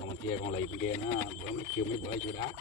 còn kia còn lì bên kia nó bữa mấy kêu mấy bữa chưa đá.